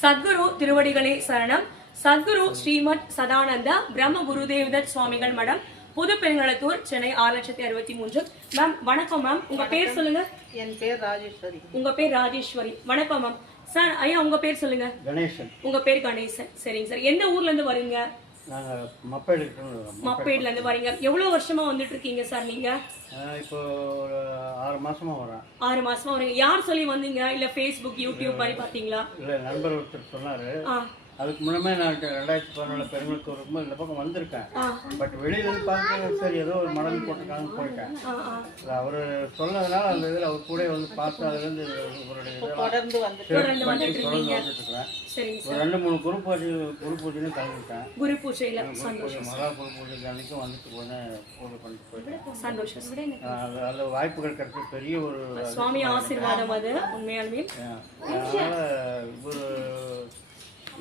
சத்குரு திருவடிகளே சரணம். சத்குரு ஸ்ரீமத் சதானந்த பிரம்ம குருதேவதத் சுவாமிகள் மடம், புது பெருங்களத்தூர், சென்னை 6,63. மேம் வணக்கம் மேம். உங்க பேர் சொல்லுங்க. என் பேர் ராஜேஸ்வரி. உங்க பேர் ராஜேஸ்வரி. வணக்கம் மேம். சார் ஐயா உங்க பேர் சொல்லுங்க. கணேசன். உங்க பேர் கணேசன். சரிங்க சார். எந்த ஊர்ல இருந்து வரீங்க? நாங்க மப்பேடுல இருந்து வரீங்க. எவ்வளவு வருஷமா வந்துட்டு இருக்கீங்க சார் நீங்க? இப்போ 6 மாசமா வரேன். 6 மாசமா வரீங்க. யார் சொல்லி வந்தீங்க? இல்ல ஃபேஸ்புக் யூடியூப் மாதிரி பாத்தீங்களா? இல்ல, நண்பர் ஒருத்தர் சொன்னாரு. அதுக்கு முன்னமே நான் 2014 பெருங்களுக்கு வரும்போது இந்த பக்கம் வந்திருக்கேன். பட் வெளியில இருந்து பார்த்து சரி ஏதோ ஒரு மடம் போட்டிருக்காங்கன்னு போயிட்டேன். அவரு சொன்னதுனால அந்த இதில் அவர் கூட வந்து பார்த்து அதுல இருந்து தொடர்ந்து வந்துட்டு இருக்கேன். ஒரு 2-3 குரு பூஜையும் கலந்துட்டேன். குரு பூஜையில சந்தோஷம். மகா குரு பூஜை அன்னைக்கும் வந்துட்டு போனேன், பூஜை பண்ணிட்டு போயிட்டேன். சந்தோஷம். அதுல வாய்ப்புகள் கிடைச்ச பெரிய ஒரு சுவாமி ஆசீர்வாதம் அது உண்மையாலுமே.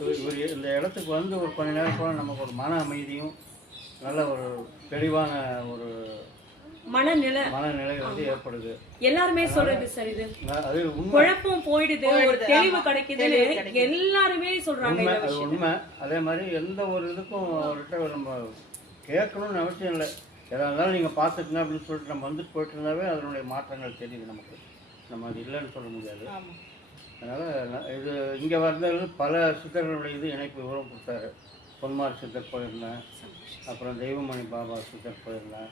இவர் இந்த இடத்துக்கு வந்து ஒரு கொஞ்ச நேரம் கூட நமக்கு ஒரு மன அமைதியும் நல்ல ஒரு தெளிவான ஒரு மனநிலை வந்து ஏற்படுது. எல்லாருமே சொல்றது சார், இது அது குழப்பம் போயிடுது, ஒரு தெளிவு கிடைக்குது எல்லாருமே சொல்றாங்க. அது உண்மை. அதே மாதிரி எந்த ஒரு இதுக்கும் அவர்கிட்ட நம்ம கேட்கணும்னு அவசியம் இல்லை. எதா இருந்தாலும் நீங்கள் பார்த்துக்குங்க அப்படின்னு சொல்லிட்டு நம்ம வந்துட்டு போயிட்டு இருந்தாவே அதனுடைய மாற்றங்கள் தெரியுது நமக்கு. நம்ம அது இல்லைன்னு சொல்ல முடியாது. அதனால் இது இங்கே வந்தது பல சித்தர்களுடைய இது இணைப்பு விவரம் கொடுத்தாரு. பொன்மார் சித்தர் போயிருந்தேன், அப்புறம் தெய்வமணி பாபா சித்தர் போயிருந்தேன்,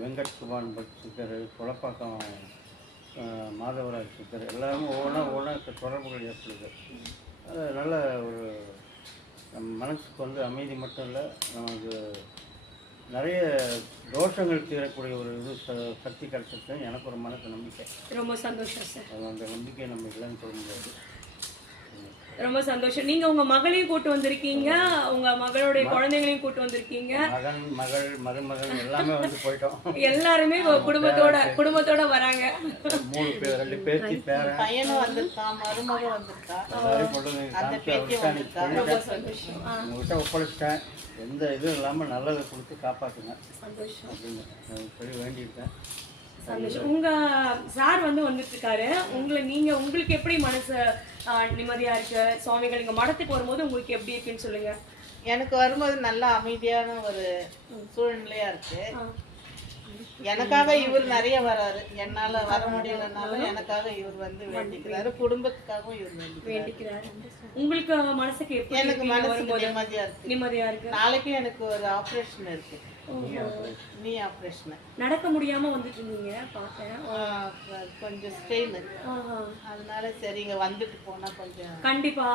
வெங்கட் சுபான் பட் சித்தர், குளப்பாக்கம் மாதவராஜ் சித்தர், எல்லாருமே ஒவ்வொன்றா தொடர்புகள் ஏற்படுது. அது நல்ல ஒரு நம்ம மனசுக்கு வந்து அமைதி மட்டும் இல்லை, நமக்கு நிறைய தோஷங்கள் தீரக்கூடிய ஒரு இது சக்தி கிடைச்சிருக்கு. எனக்கு ஒரு மனசு நம்பிக்கை. ரொம்ப சந்தோஷம் சார். அந்த நம்பிக்கை நம்ம இல்லைன்னு சொல்ல முடியாது. ரொம்ப சந்தோஷம். நீங்க உங்க மகளையும் கூட்டு வந்திருக்கீங்க, உங்க மகளுடைய குழந்தைகளையும் கூட்டு வந்திருக்கீங்க. மகன், மகள், மருமகள் எல்லாமே வந்து போயிட்டோம். எல்லாருமே குடும்பத்தோட வராங்க. 3 பேர், 2 பேத்தி பேரன், பையனும் வந்திருக்கான், மருமகளும் வந்திருக்கா. எல்லாரையும் கொண்டு உங்ககிட்ட ஒப்படைச்சிட்டேன். எந்த இதுவும் இல்லாமல் நல்லதை கொடுத்து காப்பாற்றுங்க அப்படின்னு சொல்லி வேண்டியிருக்கேன். உங்க சார் வந்துட்டு இருக்காரு. உங்களுக்கு எப்படி மனசு நிம்மதியா இருக்கு? சுவாமிகள் இங்க மடத்துக்கு வரும்போது உங்களுக்கு எப்படி இருக்குன்னு சொல்லுங்க. எனக்கு வரும்போது நல்ல அமைதியான ஒரு சூழ்நிலையா இருக்கு. எனக்காக இவர் நிறைய வராரு. என்னால வர முடியலனாலும் எனக்காக இவர் வந்து வேண்டிக்கிறாரு. குடும்பத்துக்காகவும் இவர் வேண்டிக்கிறாரு. உங்களுக்கு மனசுக்கு எப்படி? எனக்கு மனசுக்கு நிம்மதியா இருக்கு. நாளைக்கு எனக்கு ஒரு ஆபரேஷன் இருக்கு. நீ ஆபரேஷன் நடக்க முடியாம வந்துட்டு இருந்தீங்க பார்த்தேன். கொஞ்சம் ஸ்ட்ரெயின் இருக்கு. அதனால சரி இங்க வந்துட்டு போனா கொஞ்சம் கண்டிப்பா